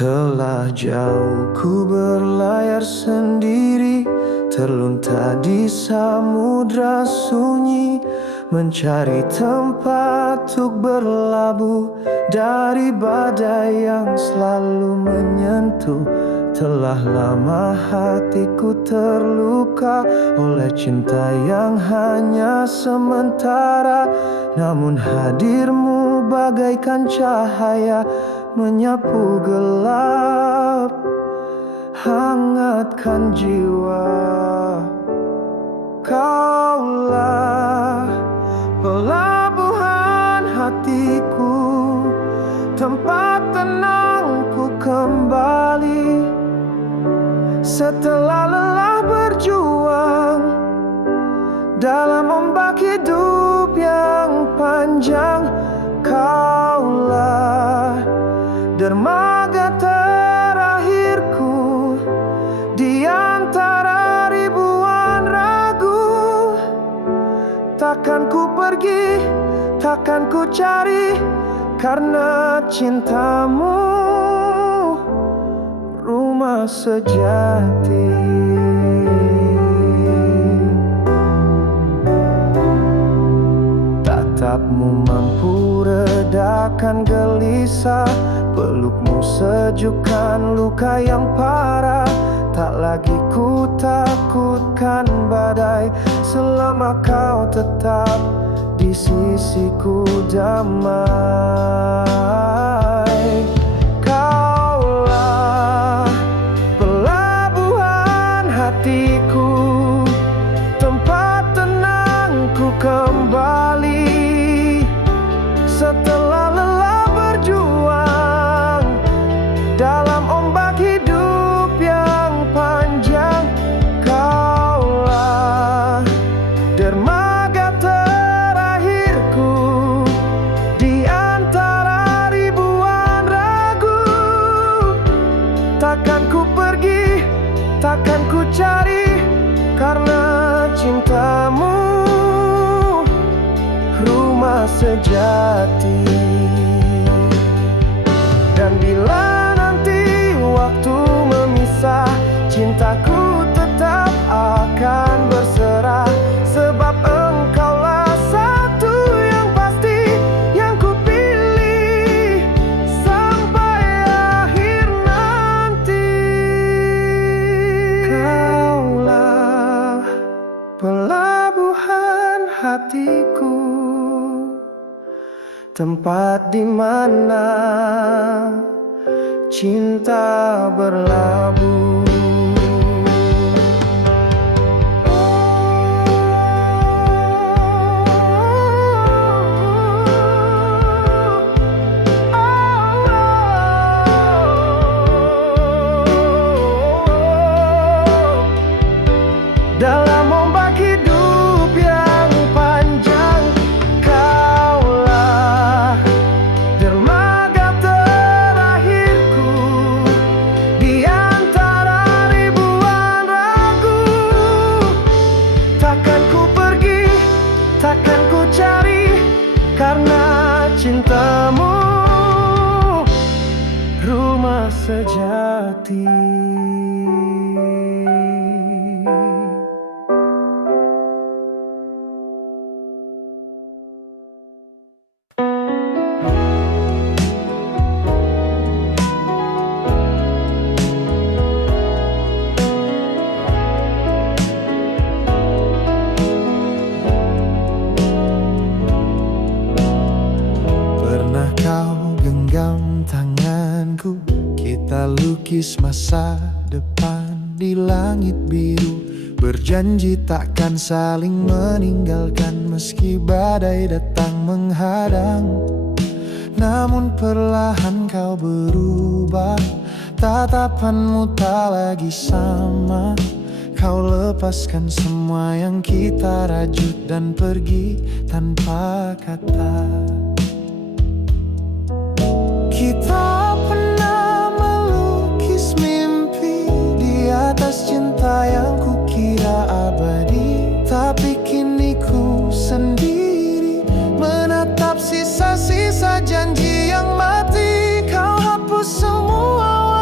Telah jauh ku berlayar sendiri, terlunta di samudra sunyi, mencari tempat untuk berlabuh dari badai yang selalu menyentuh. Telah lama hatiku terluka oleh cinta yang hanya sementara, namun hadirmu bagaikan cahaya menyapu gelap, hangatkan jiwa. Kaulah pelabuhan hatiku, tempat tenangku kembali. Setelah lelah berjuang dalam ombak hidup yang panjang, kaulah dermaga terakhirku di antara ribuan ragu. Takkan ku pergi, takkan ku cari, karena cintamu rumah sejati. Tatapmu mampu redakan gelisah, pelukmu sejukkan luka yang parah. Tak lagi ku takutkan badai, selama kau tetap di sisiku damai. Kaulah pelabuhan hatiku, tempat tenangku kembali. Setelah lelah berjuang dalam ombak hidup yang panjang, kaulah dermaga terakhirku di antara ribuan ragu. Takkan ku pergi, takkan ku cari, karena cintamu rumah sejati. Dan bila nanti waktu memisah, cintaku tetap akan berserah, sebab engkaulah satu yang pasti yang ku pilih sampai akhir nanti. Kaulah pelabuhan hatiku, tempat di mana cinta berlabuh. Dalam ombak hidup yang panjang, kaulah dermaga terakhirku di antara ribuan ragu. Takkan ku pergi, takkan ku cari, karena cintamu rumah sejati. Pernah kau genggam tanganku, kita lukis masa depan di langit biru, berjanji takkan saling meninggalkan meski badai datang menghadang. Namun perlahan kau berubah, tatapanmu tak lagi sama. Kau lepaskan semua yang kita rajut dan pergi tanpa kata. Kita pernah melukis mimpi di atas cinta yang kukira abadi, tapi kini ku sendiri menatap sisa-sisa janji yang mati. Kau hapus semua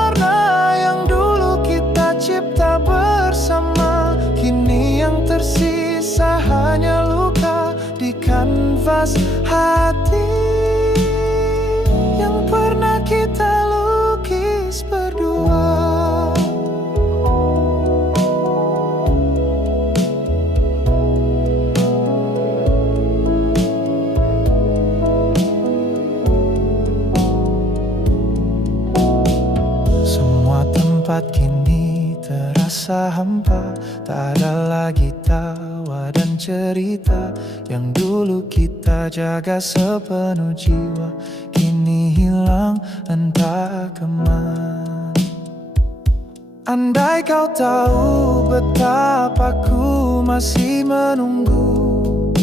tempat kini terasa hampa. Tak ada lagi tawa dan cerita yang dulu kita jaga sepenuh jiwa, kini hilang entah kemana. Andai kau tahu betapa ku masih menunggu,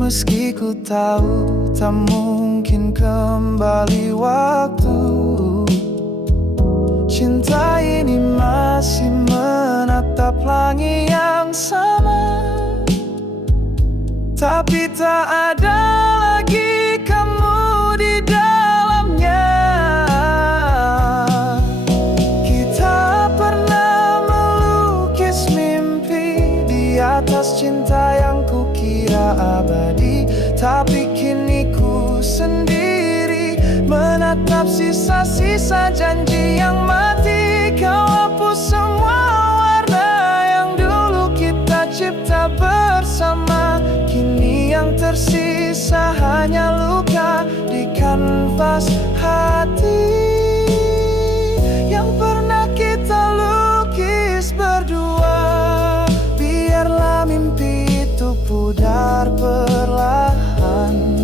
meski ku tahu tak mungkin kembali waktu. Cinta ini masih menatap langit yang sama, tapi tak ada lagi kamu di dalamnya. Kita pernah melukis mimpi di atas cinta yang kukira abadi, tapi kini ku sendiri menatap sisa-sisa janji yang mati. Kau hapus semua warna yang dulu kita cipta bersama, kini yang tersisa hanya luka di kanvas hati yang pernah kita lukis berdua. Biarlah mimpi itu pudar perlahan,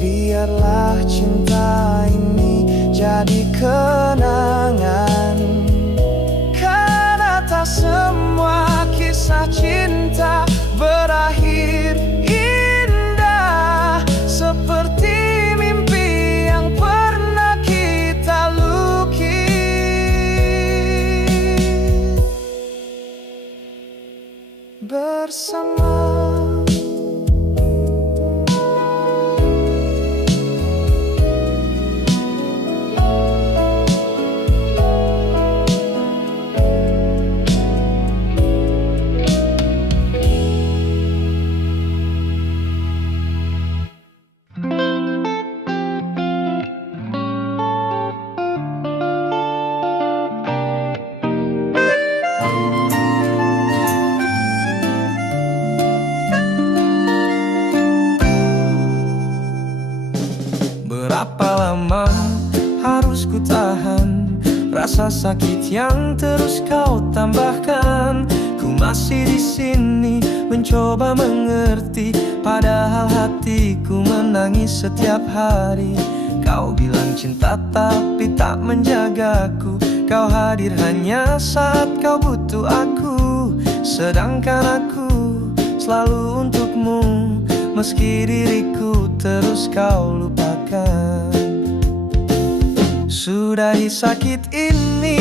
biarlah cinta ini jadi kenangan. Karena tak semua kisah cinta berakhir indah seperti mimpi yang pernah kita lukis bersama. Berapa lama harus ku tahan rasa sakit yang terus kau tambahkan? Ku masih di sini mencoba mengerti, padahal hatiku menangis setiap hari. Kau bilang cinta tapi tak menjagaku. Kau hadir hanya saat kau butuh aku, sedangkan aku selalu untukmu, meski diriku terus kau lupakan. Sudahi sakit ini,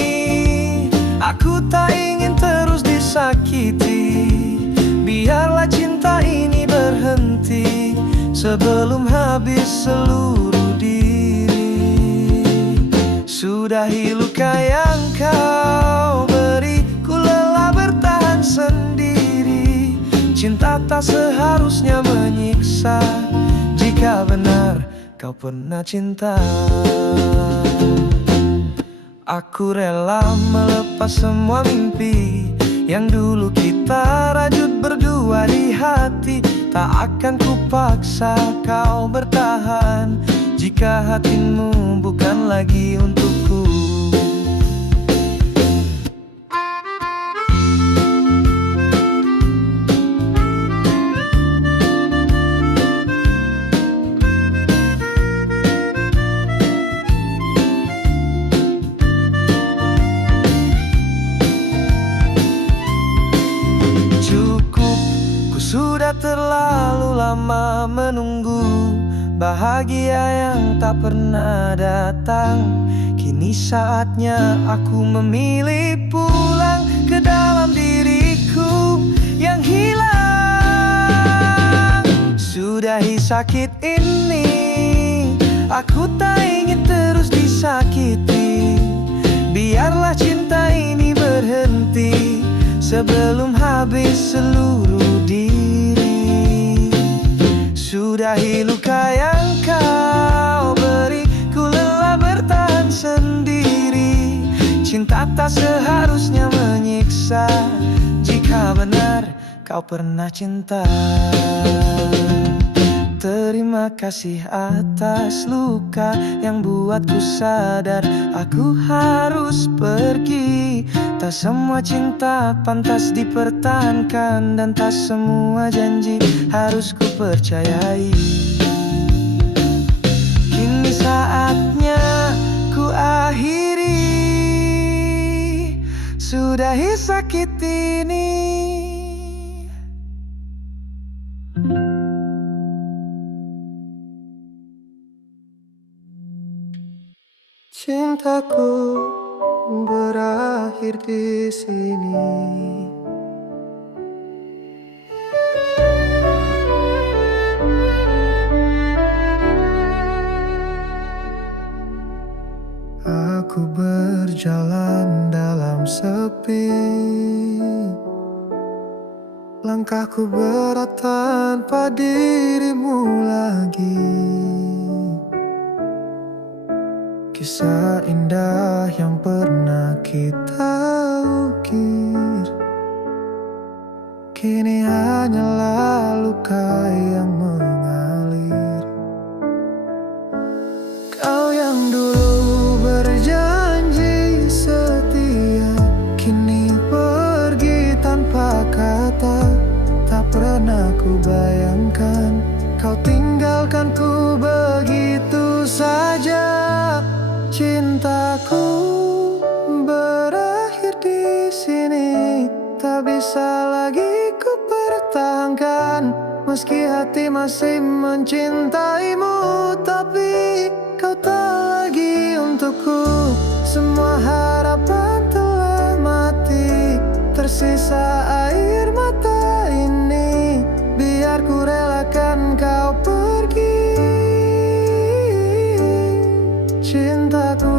aku tak ingin terus disakiti. Biarlah cinta ini berhenti sebelum habis seluruh diri. Sudahi luka yang kau beri, ku lelah bertahan sendiri. Cinta tak seharusnya menyiksa, jika benar kau pernah cinta. Aku rela melepas semua mimpi yang dulu kita rajut berdua di hati. Tak akan ku paksa kau bertahan jika hatimu bukan lagi untukku. Sudah terlalu lama menunggu bahagia yang tak pernah datang. Kini saatnya aku memilih pulang ke dalam diriku yang hilang. Sudahi sakit ini, aku tak ingin terus disakiti. Biarlah cinta ini berhenti sebelum habis seluruh diri. Sudahi luka yang kau beri, ku lelah bertahan sendiri. Cinta tak seharusnya menyiksa, jika benar kau pernah cinta. Terima kasih atas luka yang buatku sadar aku harus pergi. Tak semua cinta pantas dipertahankan, dan tak semua janji harus ku percayai. Kini saatnya ku akhiri, sudahi sakit ini. Cintaku berakhir di sini. Aku berjalan dalam sepi, langkahku berat tanpa dirimu lagi. Kisah indah yang pernah kita ukir kini hanyalah luka yang mengalir. Kau yang dulu berjanji setia, kini pergi tanpa kata. Tak pernah ku bayangkan kau tinggalkan ku begitu saja. Cintaku berakhir di sini, tak bisa lagi ku pertahankan. Meski hati masih mencintaimu, tapi kau tak lagi untukku. Semua harapan telah mati, tersisa air mata ini. Biar ku relakan kau pergi. Cintaku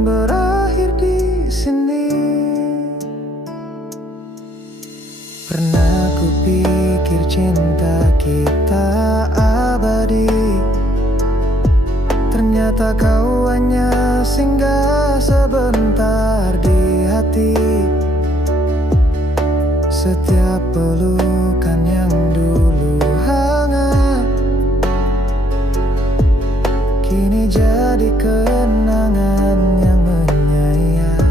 berakhir di sini. Pernah ku pikir cinta kita abadi, ternyata kau hanya singgah sebentar di hati. Setiap pelukan yang dulu hangat kini jadi kenangan yang menyayat.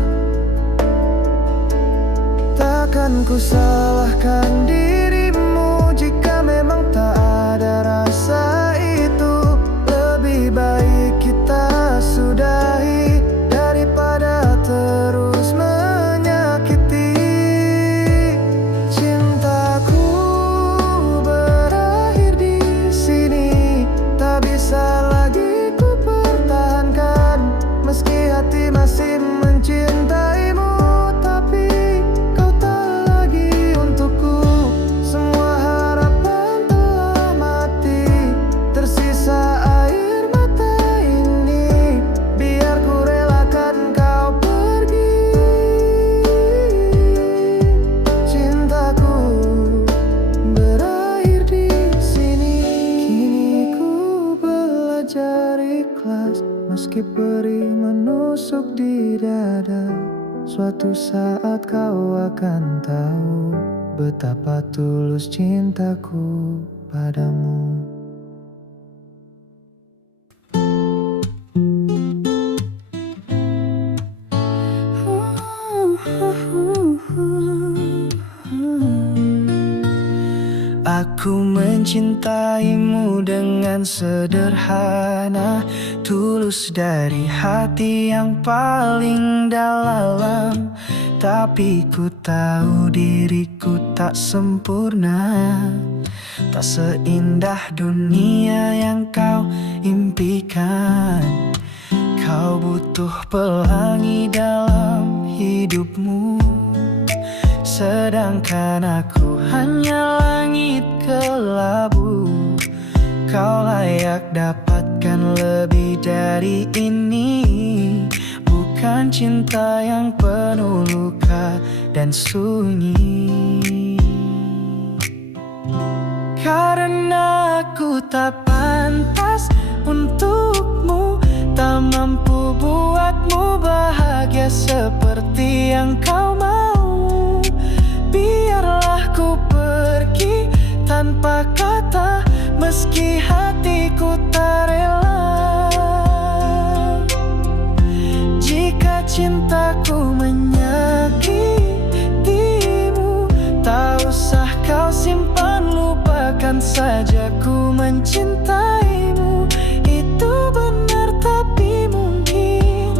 Takkan ku salahkan dirimu jika memang tak ada rasa itu. Lebih baik kita sudahi daripada terus menyakiti. Cintaku berakhir di sini, tak bisa lagi meski hati masih mencintaimu, tapi kau tak lagi untukku. Semua harapan telah mati, tersisa air mata ini. Biar ku relakan kau pergi. Cintaku berakhir di sini. Kini ku belajar ikhlas, meski perih menusuk di dada. Suatu saat kau akan tahu betapa tulus cintaku padamu. Aku mencintaimu dengan sederhana, tulus dari hati yang paling dalam. Tapi ku tahu diriku tak sempurna, tak seindah dunia yang kau impikan. Kau butuh pelangi dalam hidupmu, sedangkan aku hanya langit kelabu. Kau layak dapatkan lebih dari ini, bukan cinta yang penuh luka dan sunyi. Karena aku tak pantas untukmu, tak mampu buatmu bahagia seperti yang kau mau. Biarlah ku pergi tanpa kata, meski hatiku tak rela. Jika cintaku menyakitimu, tak usah kau simpan, lupakan saja ku mencintaimu. Itu benar tapi mungkin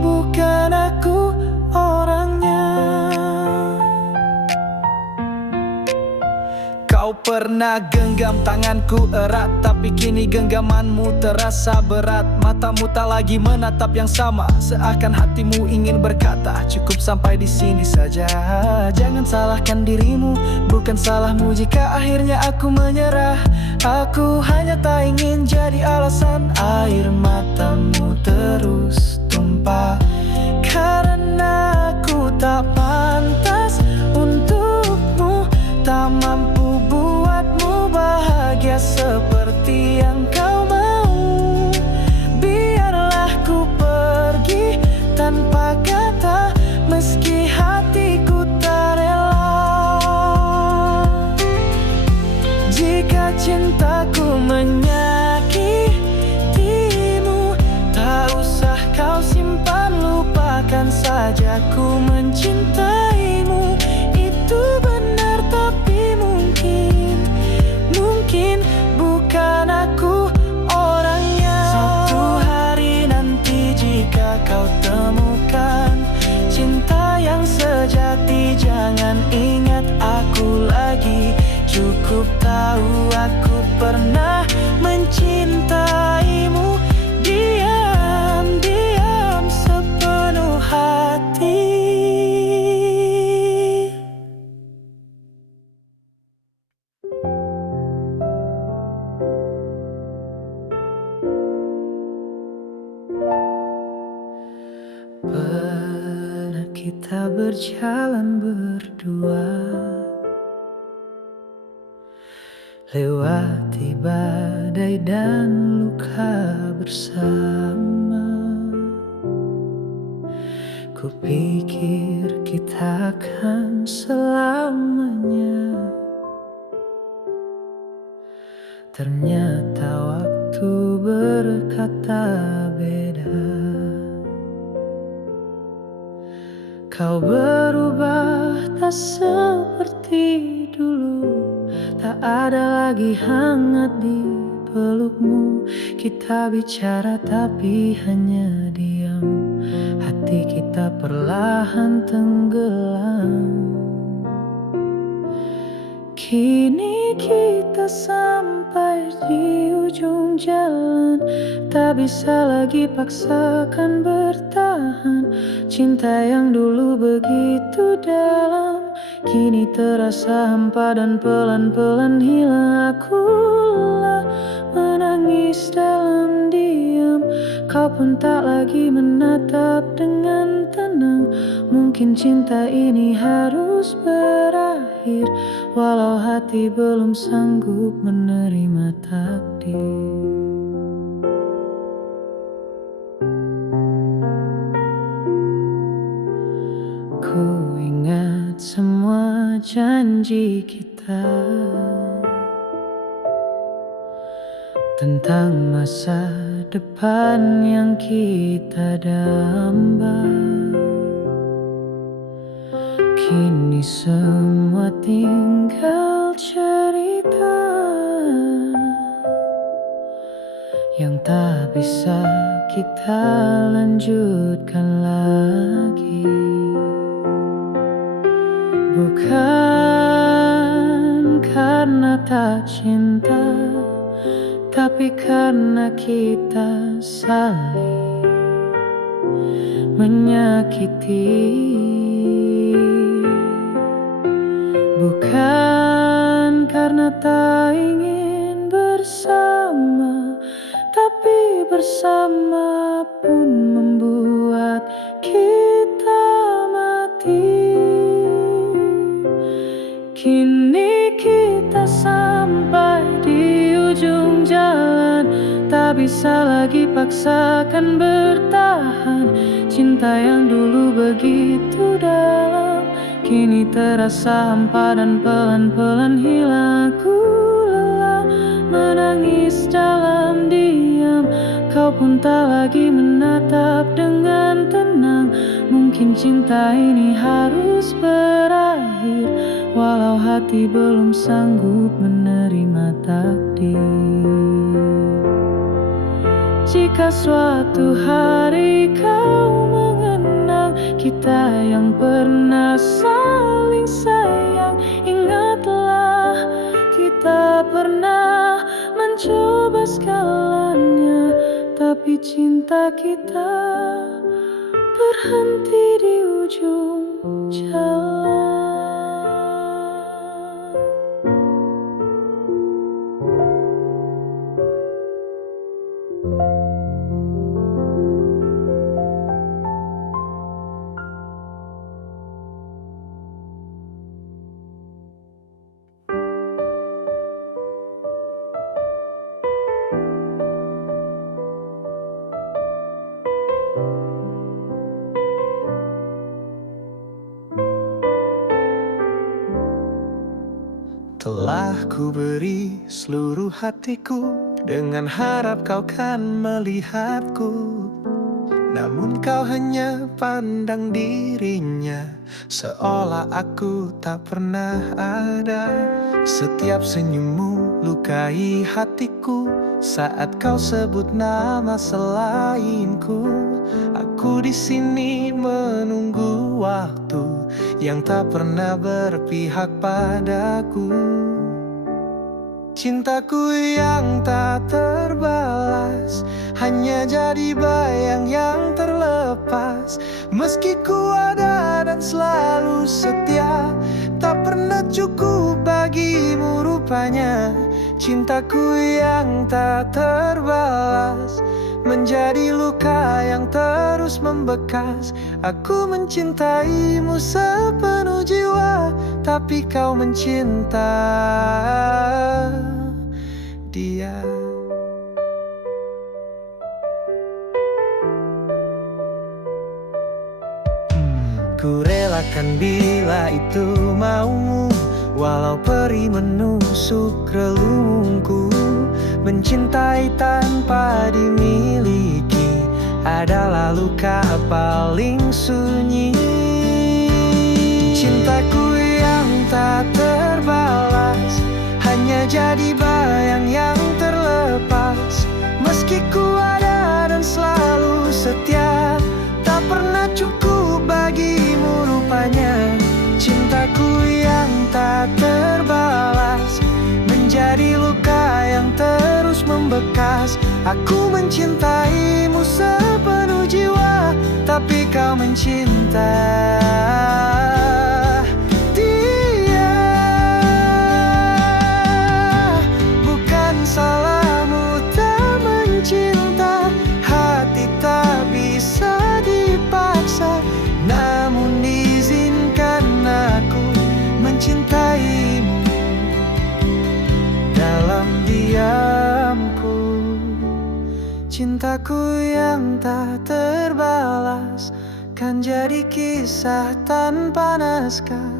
bukan aku orangnya. Kau pernah genggam tanganku erat, tapi kini genggamanmu terasa berat. Matamu tak lagi menatap yang sama, seakan hatimu ingin berkata, cukup sampai di sini saja. Jangan salahkan dirimu, bukan salahmu jika akhirnya aku menyerah. Aku hanya tak ingin jadi alasan air matamu terus tumpah, karena aku tak pantas untukmu, tak mampu buatmu bahagia seperti yang kau mau. Biarlah ku pergi tanpa kata, meski hatiku tak rela. Jika cintaku menyakitimu, tak usah kau simpan, lupakan saja ku mencintaimu. Itu benar tapi mungkin bukan aku orangnya. Satu hari nanti jika kau temukan cinta yang sejati, jangan ingat aku lagi. Cukup tahu aku pernah mencintaimu, diam-diam sepenuh hati. Pernah kita berjalan berdua, lewati badai dan luka bersama. Kupikir kita akan selamanya, ternyata waktu berkata beda. Kau berubah tak seperti dulu, tak ada lagi hangat di pelukmu. Kita bicara tapi hanya diam, hati kita perlahan tenggelam. Kini kita sampai di ujung jalan, tak bisa lagi paksakan bertahan. Cinta yang dulu begitu dalam, kini terasa hampa dan pelan-pelan hilang. Akulah menangis dalam diam, kau pun tak lagi menatap dengan tenang. Mungkin cinta ini harus berakhir, walau hati belum sanggup menerima takdir. Ku ingat semua janji kita tentang masa depan yang kita damba. Kini semua tinggal cerita yang tak bisa kita lanjutkan lagi. Bukan karena tak cinta, tapi karena kita saling menyakiti. Bukan karena tak ingin bersama, tapi bersama pun membuat kita mati. Kini kita sampai di ujung jalan, tak bisa lagi paksakan bertahan. Cinta yang dulu begitu dalam, kini terasa hampa dan pelan-pelan hilang. Aku lelah menangis dalam diam. Kau pun tak lagi menatap dengan tenang. Mungkin cinta ini harus berakhir, walau hati belum sanggup menerima takdir. Jika suatu hari kau mengenang kita yang pernah saling sayang, ingatlah kita pernah mencoba segalanya, tapi cinta kita berhenti di ujung jalan. Telah ku beri seluruh hatiku dengan harap kau kan melihatku. Namun kau hanya pandang dirinya, seolah aku tak pernah ada. Setiap senyummu lukai hatiku, saat kau sebut nama selainku. Aku di sini menunggu waktu yang tak pernah berpihak padaku. Cintaku yang tak terbalas hanya jadi bayang yang terlepas. Meski ku ada dan selalu setia, tak pernah cukup bagimu rupanya. Cintaku yang tak terbalas menjadi luka yang terus membekas. Aku mencintaimu sepenuh jiwa, tapi kau mencinta dia. Ku relakan bila itu maumu, walau perih menusuk relungku. Mencintai tanpa dimiliki adalah luka paling sunyi. Cintaku yang tak terbalas hanya jadi bayang yang terlepas. Meski ku ada dan selalu setia, tak pernah cukup bagimu rupanya. Cintaku yang tak terbalas menjadi luka yang terus membekas. Aku mencintaimu sepenuh jiwa, tapi kau mencinta dia. Bukan salahmu tak mencinta, hati tak bisa dipaksa. Namun izinkan aku mencintaimu dalam diamku. Cintaku yang tak terbalas kan jadi kisah tanpa naskah,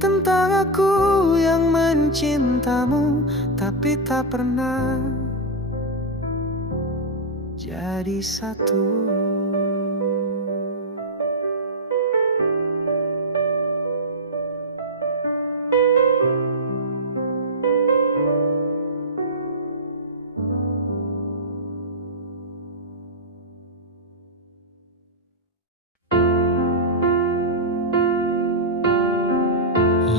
tentang aku yang mencintamu tapi tak pernah jadi satu.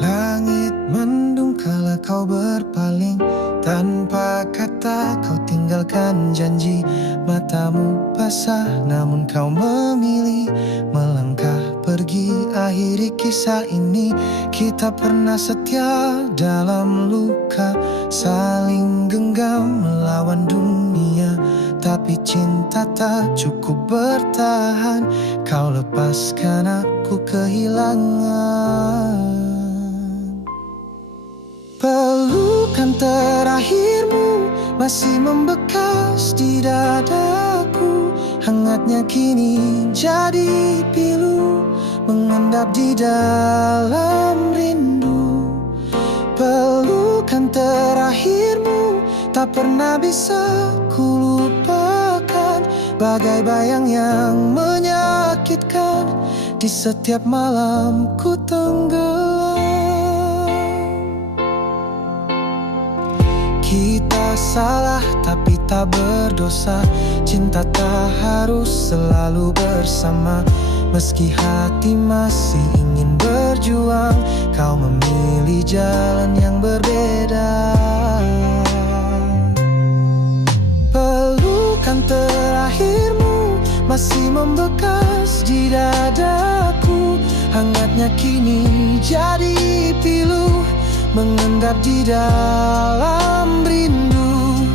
Langit mendung kala kau berpaling, tanpa kata kau tinggalkan janji. Matamu basah namun kau memilih melangkah pergi. Akhiri kisah ini, kita pernah setia dalam luka, saling genggam melawan dunia. Tapi cinta tak cukup bertahan, kau lepaskan aku kehilangan. Pelukan terakhirmu masih membekas di dadaku. Hangatnya kini jadi pilu, mengendap di dalam rindu. Pelukan terakhirmu tak pernah bisa kulupakan, bagai bayang yang menyakitkan di setiap malam ku tenggelam. Kita salah tapi tak berdosa, cinta tak harus selalu bersama. Meski hati masih ingin berjuang, kau memilih jalan yang berbeda. Pelukan terakhirmu masih membekas di dadaku, hangatnya kini jadi pilu, mengendap di dalam rindu.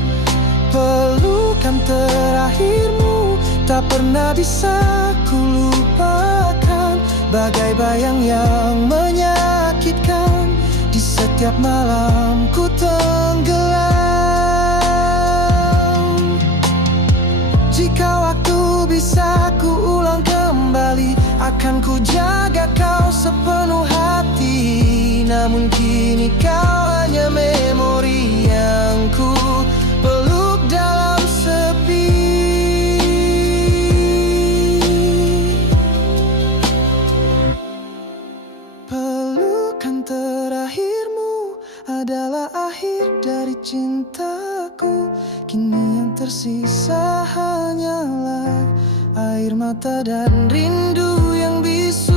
Pelukan terakhirmu tak pernah bisa kulupakan, bagai bayang yang menyakitkan di setiap malam ku tenggelam. Jika waktu bisa ku ulang kembali, akan ku jaga kau sepenuh hati. Namun kini kau hanya memori yang ku peluk dalam sepi. Pelukan terakhirmu adalah akhir dari cintaku. Kini yang tersisa hanyalah air mata dan rindu yang bisu.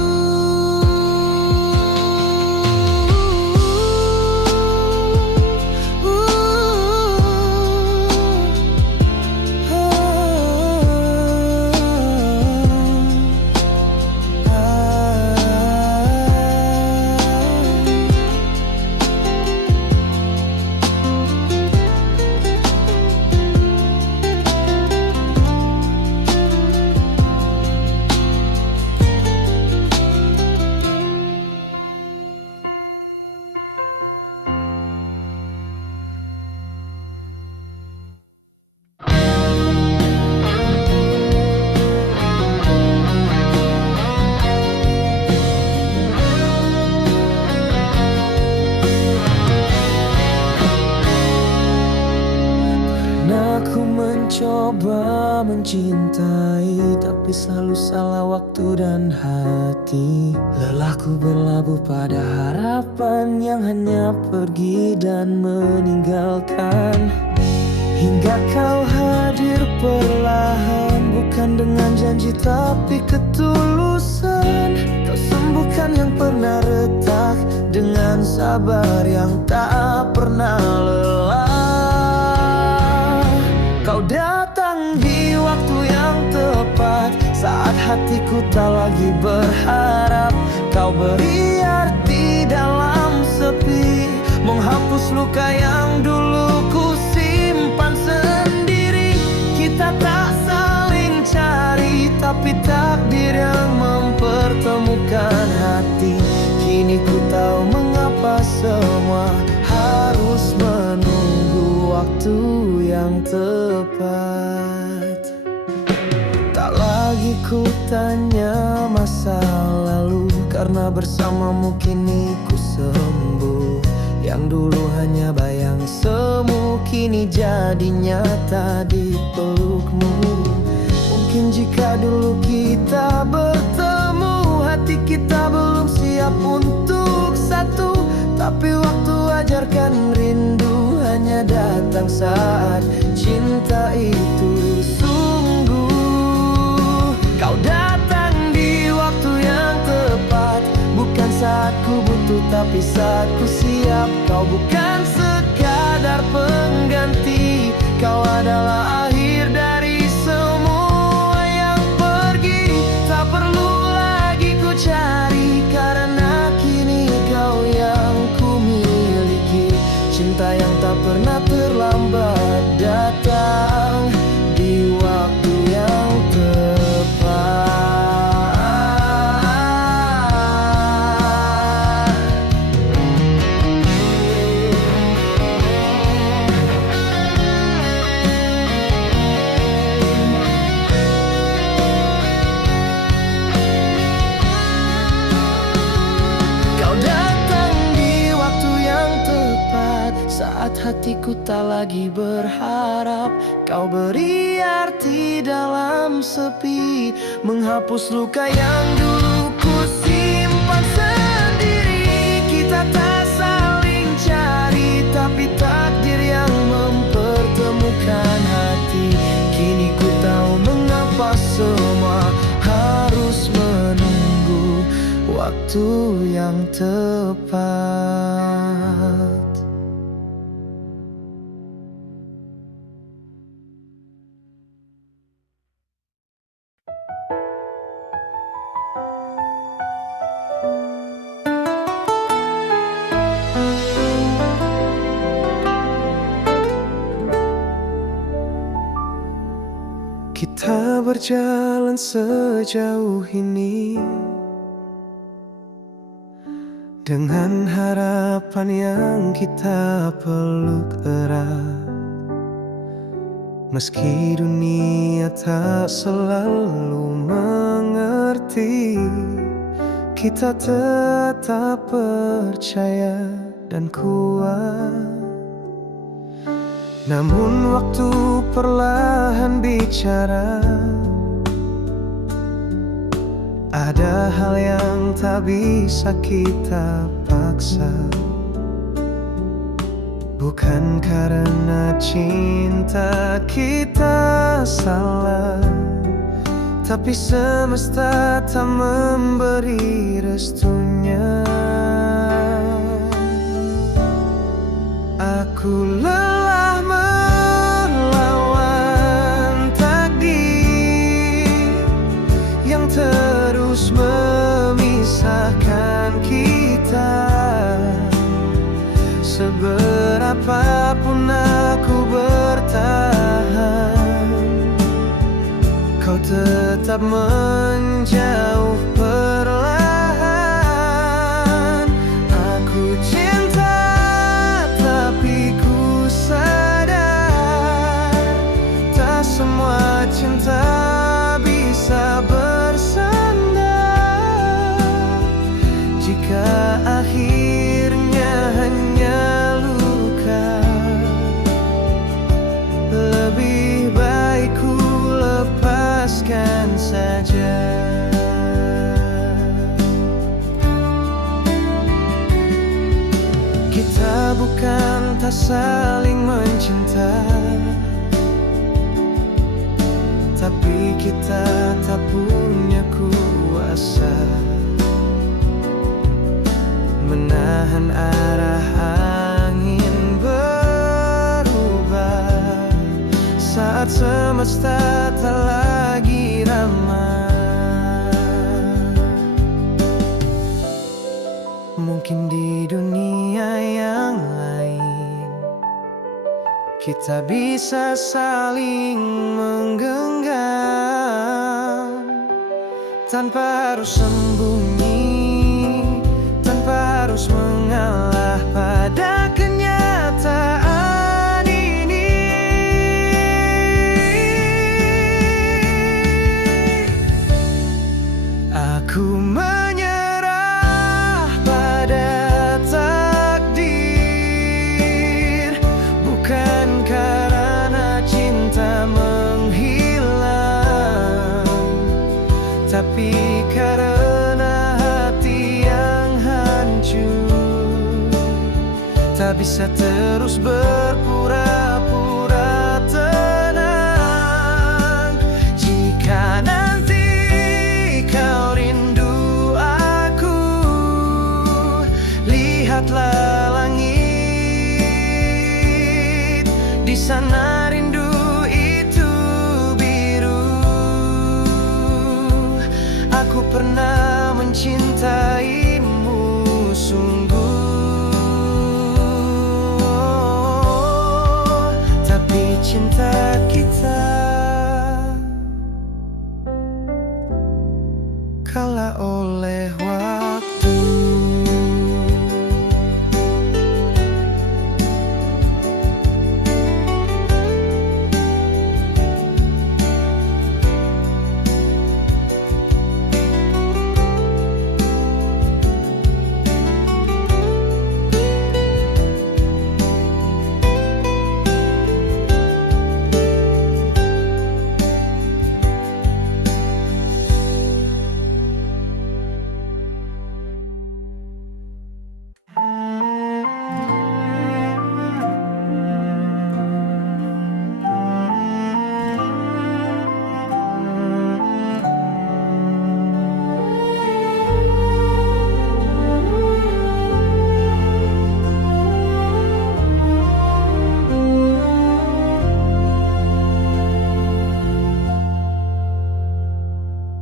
Aku mencoba mencintai, tapi selalu salah waktu dan hati. Lelahku berlabuh pada harapan yang hanya pergi dan meninggalkan. Hingga kau hadir perlahan, bukan dengan janji tapi ketulusan. Kau sembuhkan yang pernah retak dengan sabar yang tak pernah lelah. Kau datang di waktu yang tepat, saat hatiku tak lagi berharap. Kau beri arti dalam sepi, menghapus luka yang dulu ku simpan sendiri. Kita tak saling cari, tapi takdir yang mempertemukan hati. Kini ku tahu mengapa semua harus menunggu waktu yang tepat. Tak lagi ku tanya masa lalu, karena bersamamu kini ku sembuh. Yang dulu hanya bayang semu, kini jadi nyata di pelukmu. Mungkin jika dulu kita bertemu, hati kita belum siap untuk satu. Tapi waktu ajarkan rindu hanya datang saat cinta itu sungguh. Kau datang di waktu yang tepat, bukan saat ku butuh tapi saat ku siap. Kau bukan sekadar pengganti, kau adalah akhir dari semua yang pergi. Tak perlu lagi ku cari, karena kini kau yang ku miliki. Cinta yang tak pernah terlambat datang di waktu yang tepat. hatiku tak lagi berharap. Kau beri arti dalam sepi, menghapus luka yang dulu ku simpan sendiri. Kita tak saling cari, tapi takdir yang mempertemukan hati. Kini ku tahu mengapa semua harus menunggu waktu yang tepat. Kita berjalan sejauh ini dengan harapan yang kita peluk erat. Meski dunia tak selalu mengerti, kita tetap percaya dan kuat. Namun waktu perlahan bicara, ada hal yang tak bisa kita paksa. Bukan karena cinta kita salah, tapi semesta tak memberi restunya. Aku lelah melawan takdir yang terus memisahkan kita. Seberapapun aku bertahan, kau tetap menjauh perlahan. Aku cinta tapi ku sadar, tak semua cinta bisa bersandar. Jika akhirnya hanya luka, lebih baik ku lepaskan saja. Kita bukan tak saling mencinta, tapi kita tak punya kuasa menahan arah angin berubah saat semesta tak lagi ramah. Mungkin di dunia yang lain kita bisa saling menggenggam tanpa harus sembunyi, tanpa harus mengalah pada kenyataan ini. Aku menyerah pada takdir, bukan karena cinta menghilang, tapi karena hati yang hancur tak bisa terus berpura-pura tenang. Jika nanti kau rindu aku, lihatlah langit, di sana rindu itu biru. Aku pernah mencintaimu sungguh, tapi cinta kita kalah oleh waktu.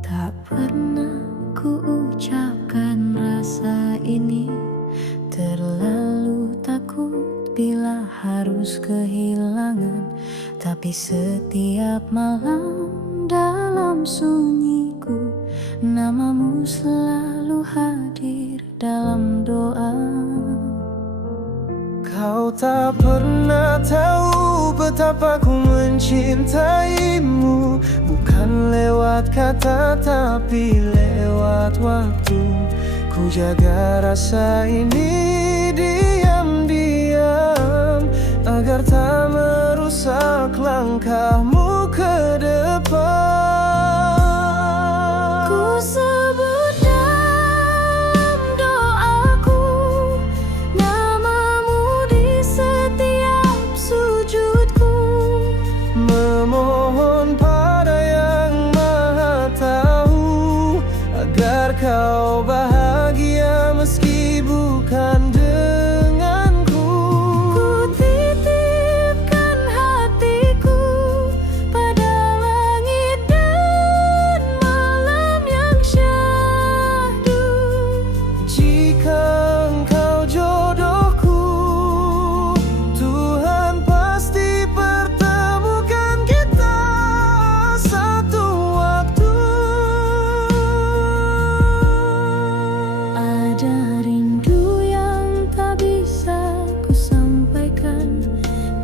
Tak pernah ku ucapkan rasa ini, terlalu takut bila harus kehilangan. Tapi setiap malam dalam sunyiku, namamu selalu hadir dalam doa. Kau tak pernah tahu betapa ku mencintaimu, bukan lewat kata tapi lewat waktu. Ku jaga rasa ini diam-diam agar tak merusak langkahmu ke depan. Ku sebut dalam doaku namamu di setiap sujudku, memohon pada Yang Maha Tahu agar kau bahagia meski bukan denganku. ku titipkan hatiku pada langit dan malam yang syahdu. Jika engkau jodohku, Tuhan pasti pertemukan kita satu waktu. Ada rindu yang tak bisa ku sampaikan,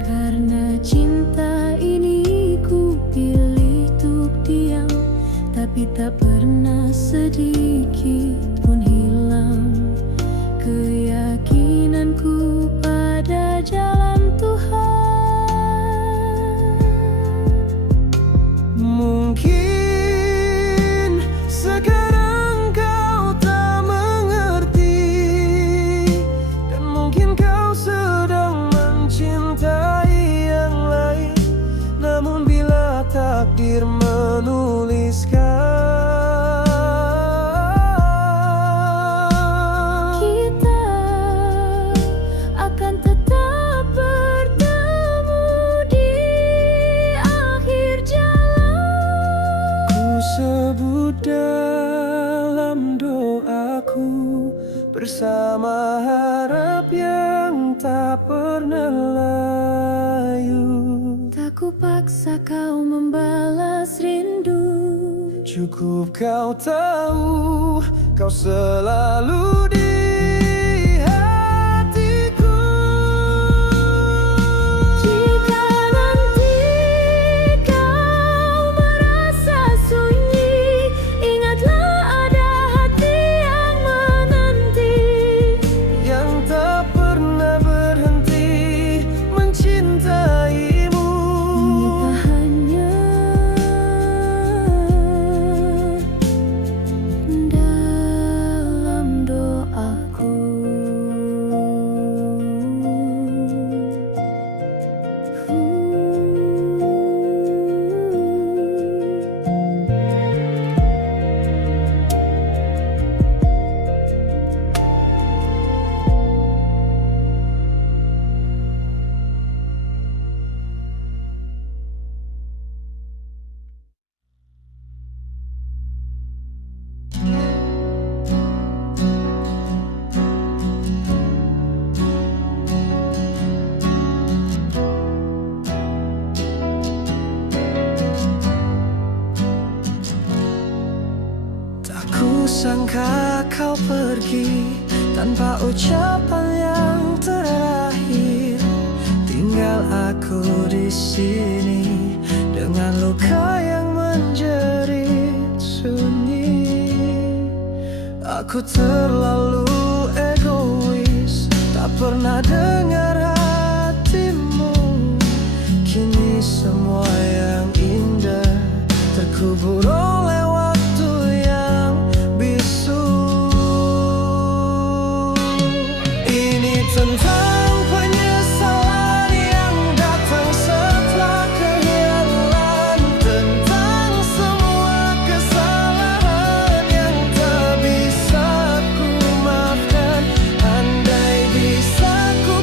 karena cinta ini ku pilih untuk diam. Tapi tak pernah sedikit pun hilang keyakinanku pada jalan Tuhan. Mungkin sekarang kau tak mengerti, dan mungkin kau sedang mencintai yang lain. Namun bila takdir menuliskan, Kita akan tetap bertemu di akhir jalan. ku sebut dalam doaku bersama harap yang tak pernah layu. Tak ku paksa kau membalas rindu. Cukup kau tahu, kau selalu di hatiku. Jika nanti kau merasa sunyi, ingatlah ada hati yang menanti. Yang tak pernah berhenti mencintaimu. Tak hanya dalam doaku. Tak kusangka kau pergi tanpa ucapan yang terakhir. Tinggal aku di sini dengan luka yang menjerit sunyi. Aku terlalu egois, tak pernah dengar hatimu. Kini semua yang indah terkubur oleh waktu yang bisu. Ini tentang penyesalan yang datang setelah kehilangan, tentang semua kesalahan yang tak bisa ku maafkan. Andai bisa ku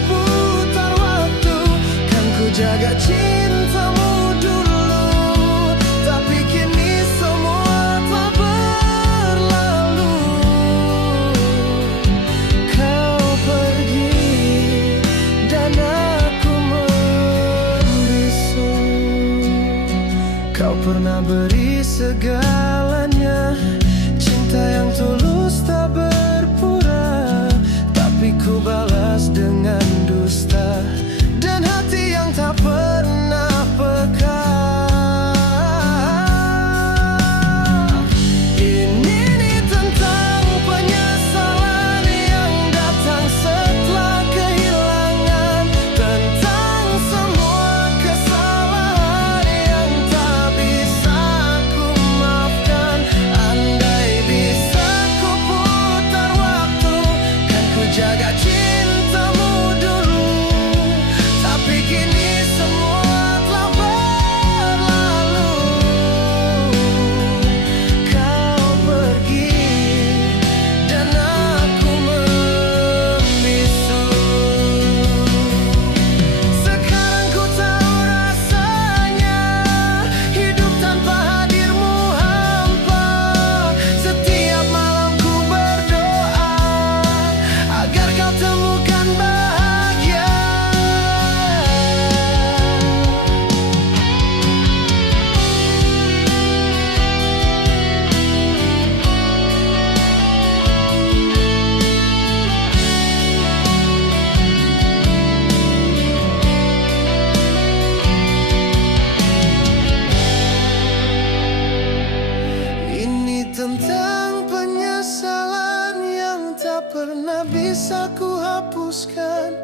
pernah bisa ku hapuskan.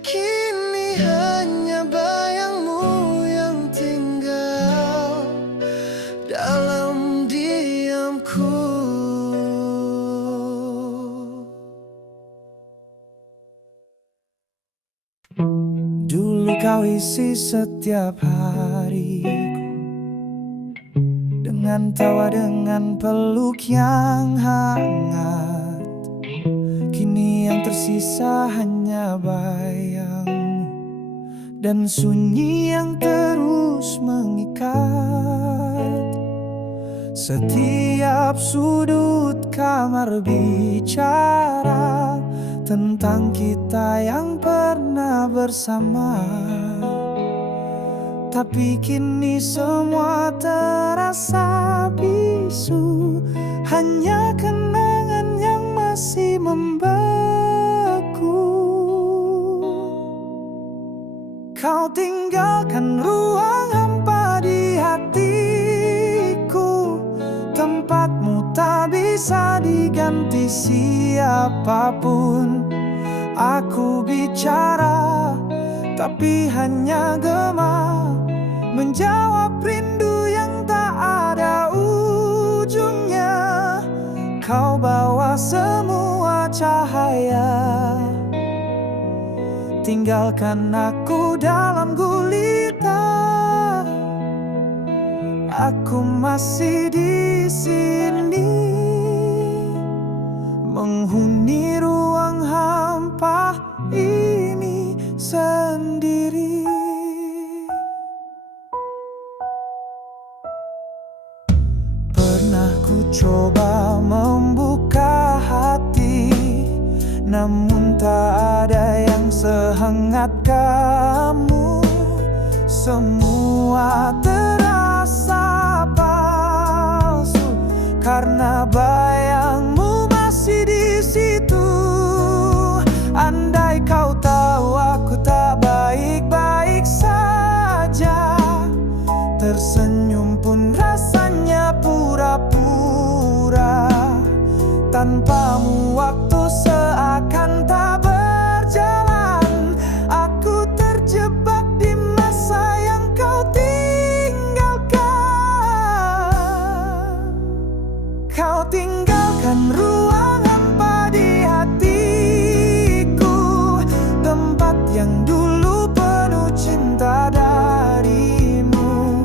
Kini hanya bayangmu yang tinggal dalam diamku. Dulu kau isi setiap hariku dengan tawa, dengan peluk yang hangat. Kini yang tersisa hanya bayangmu dan sunyi yang terus mengikat. Setiap sudut kamar bicara tentang kita yang pernah bersama. Tapi kini semua terasa bisu, hanya kenangan yang masih membeku. Kau tinggalkan ruang hampa di hatiku. Tempatmu tak bisa diganti siapapun. Aku bicara, tapi hanya gema, menjawab rindu yang tak ada ujungnya. Kau bawa semua cahaya, tinggalkan aku dalam gulita. Aku masih di sini, menghuni ruang hampa ini sendiri. Pernah ku coba membuka hati, namun tak ada yang sehangat kamu. Semua terasa palsu karena bayangmu masih di situ. Andai kau tahu aku tak baik-baik saja, tersenyum pun rasanya pura-pura. Tanpamu waktu seakan tak berjalan. Aku terjebak di masa yang kau tinggalkan. Kau tinggalkan ruang hampa di hatiku, tempat yang dulu penuh cinta darimu.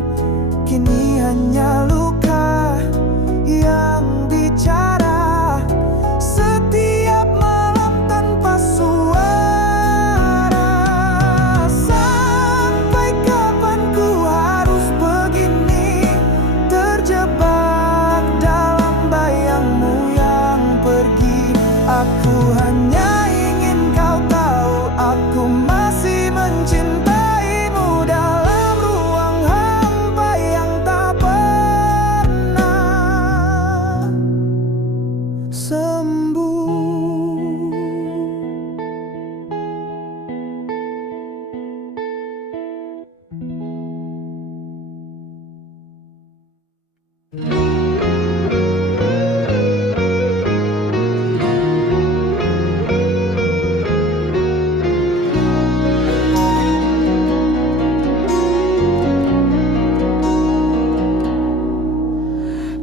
Kini hanya luka yang bicara setiap malam tanpa suara. Sampai kapan ku harus begini, terjebak dalam bayangmu yang pergi. Aku hanya ingin kau tahu, aku masih mencintaimu dalam ruang hampa yang tak pernah sembuh.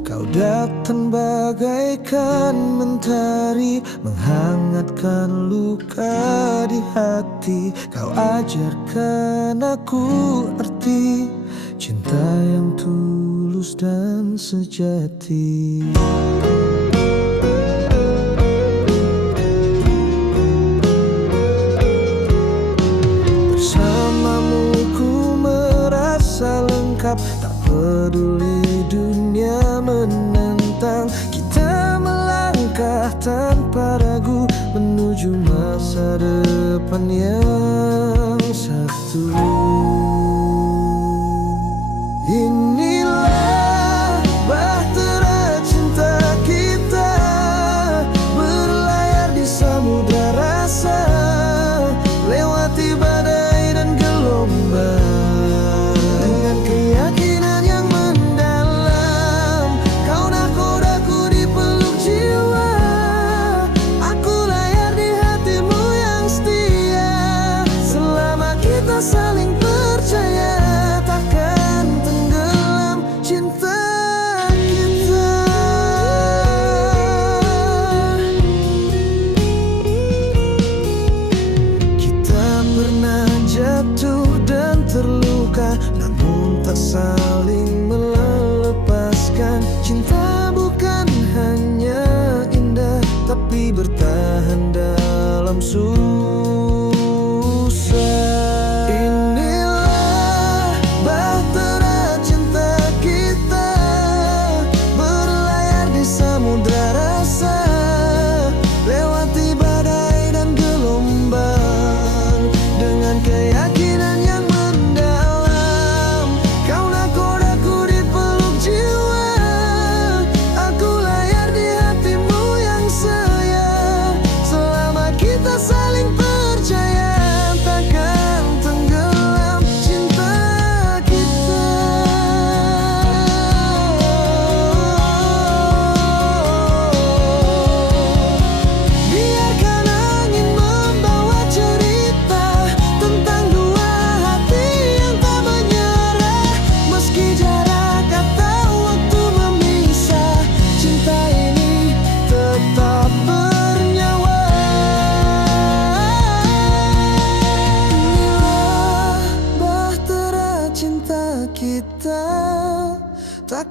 Kau datang bagaikan mentari, menghangatkan luka di hati. Kau ajarkan aku arti cinta yang tulus dan sejati. Bersamamu ku merasa lengkap, tak peduli dunia menentang. Kita melangkah tanpa ragu menuju masa depan yang satu. Inilah bahtera cinta kita, berlayar di samudra rasa, lewati badai dan gelombang. Dengan keyakinan yang mendalam, kau nakodaku di peluk jiwa. Akulah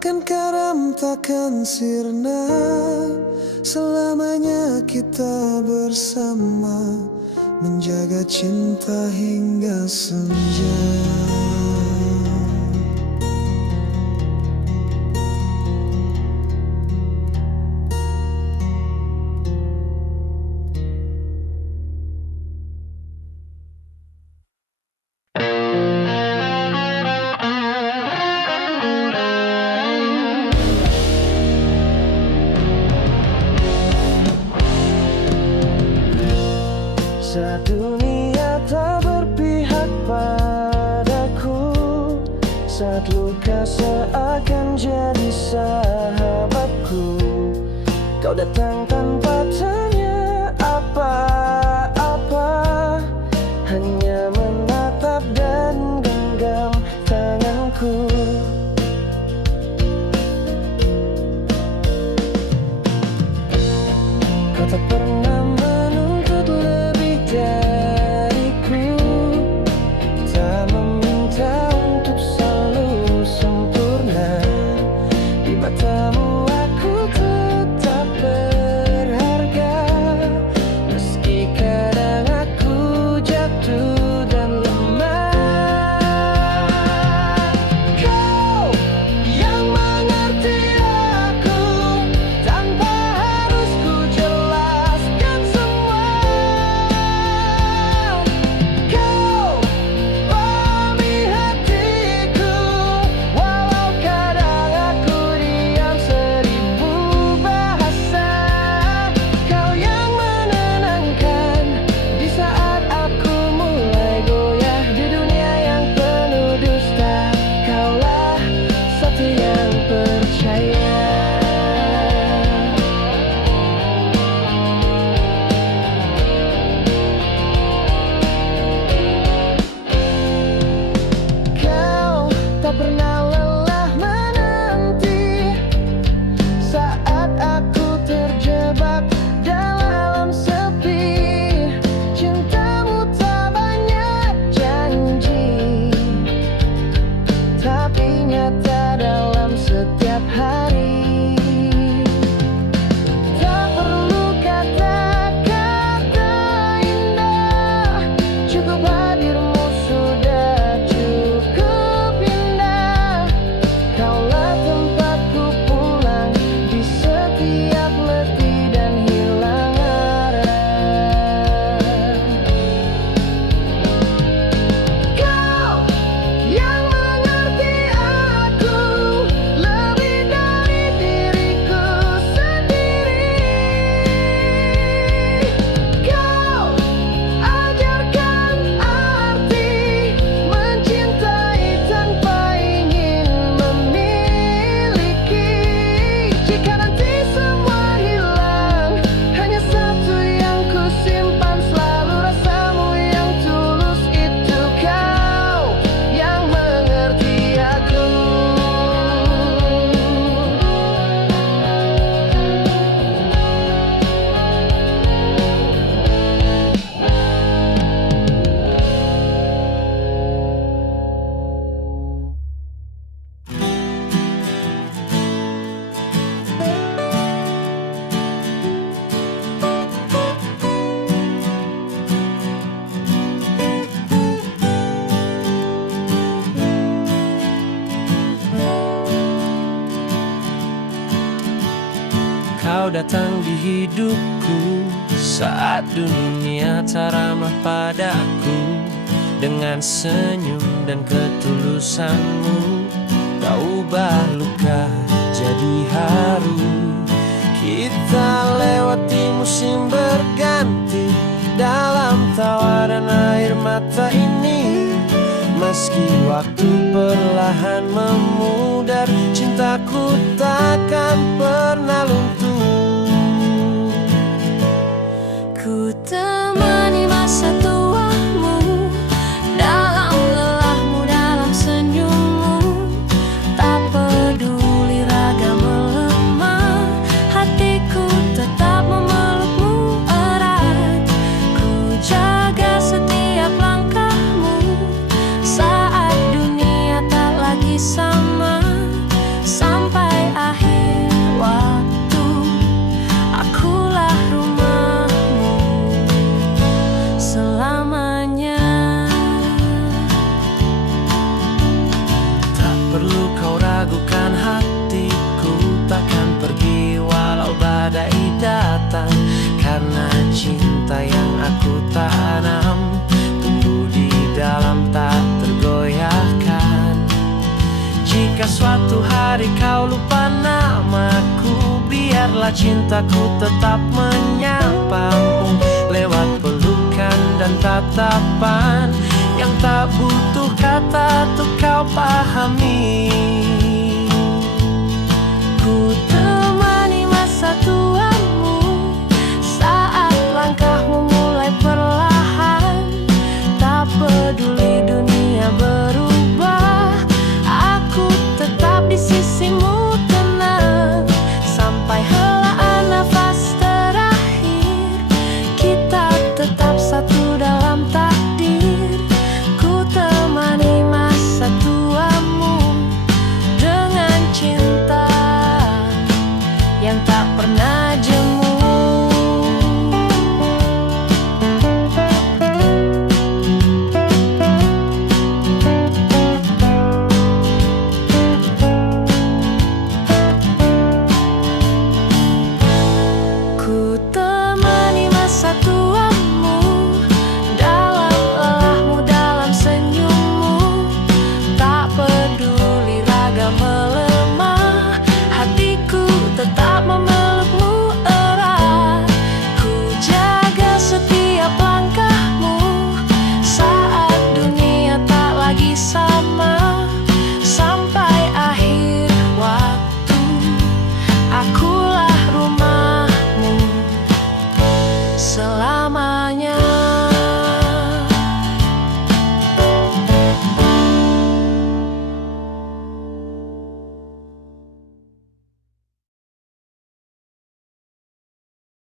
Takkan karam, takkan sirna, selamanya kita bersama, menjaga cinta hingga senja. Saat dunia tak berpihak padaku, saat luka seakan jadi sahabatku, kau datang tanpa tanya apa-apa, hanya menatap dan genggam tanganku. Kau tak pernah menuntut lebih dariku, tak meminta untuk selalu sempurna. Di matamu aku tetap berharga, meski kadang aku jatuh dan lemah. Kau yang mengerti aku tanpa harus ku jelaskan semua. Kau pahami hatiku, walau kadang aku diam seribu bahasa. Kau yang menenangkan di saat aku mulai goyah di dunia yang penuh dusta. Kaulah satu yang percaya. Kau tak pernah lelah menanti saat aku terjebak dalam sepi. Cintamu tak banyak janji, tapi nyata dalam setiap hari. Tak perlu kata-kata indah, cukup hadirmu sudah cukup indah. Kaulah tempatku pulang di setiap letih dan hilang arah. Kau yang mengerti aku lebih dari diriku sendiri. Kau ajarkan arti mencintai tanpa ingin memiliki. Jika nanti semua hilang, hanya satu yang ku simpan selalu, rasamu yang tulus itu. Kau yang mengerti aku. Kau datang di hidupku saat dunia tak ramah padaku. Dengan senyum dan ketulusanmu, kau ubah luka jadi haru. Kita lewati musim berganti dalam tawa dan air mata ini. Meski waktu perlahan memudar, cintaku takkan pernah luntur. Ku temani masa tuamu dalam lelahmu, dalam senyummu. Tak peduli raga melemah, hatiku tetap memelukmu erat. Ku jaga setiap langkahmu saat dunia tak lagi sama, sampai biarlah cintaku tetap menyapamu lewat pelukan dan tatapan yang tak butuh kata untuk kau pahami. Ku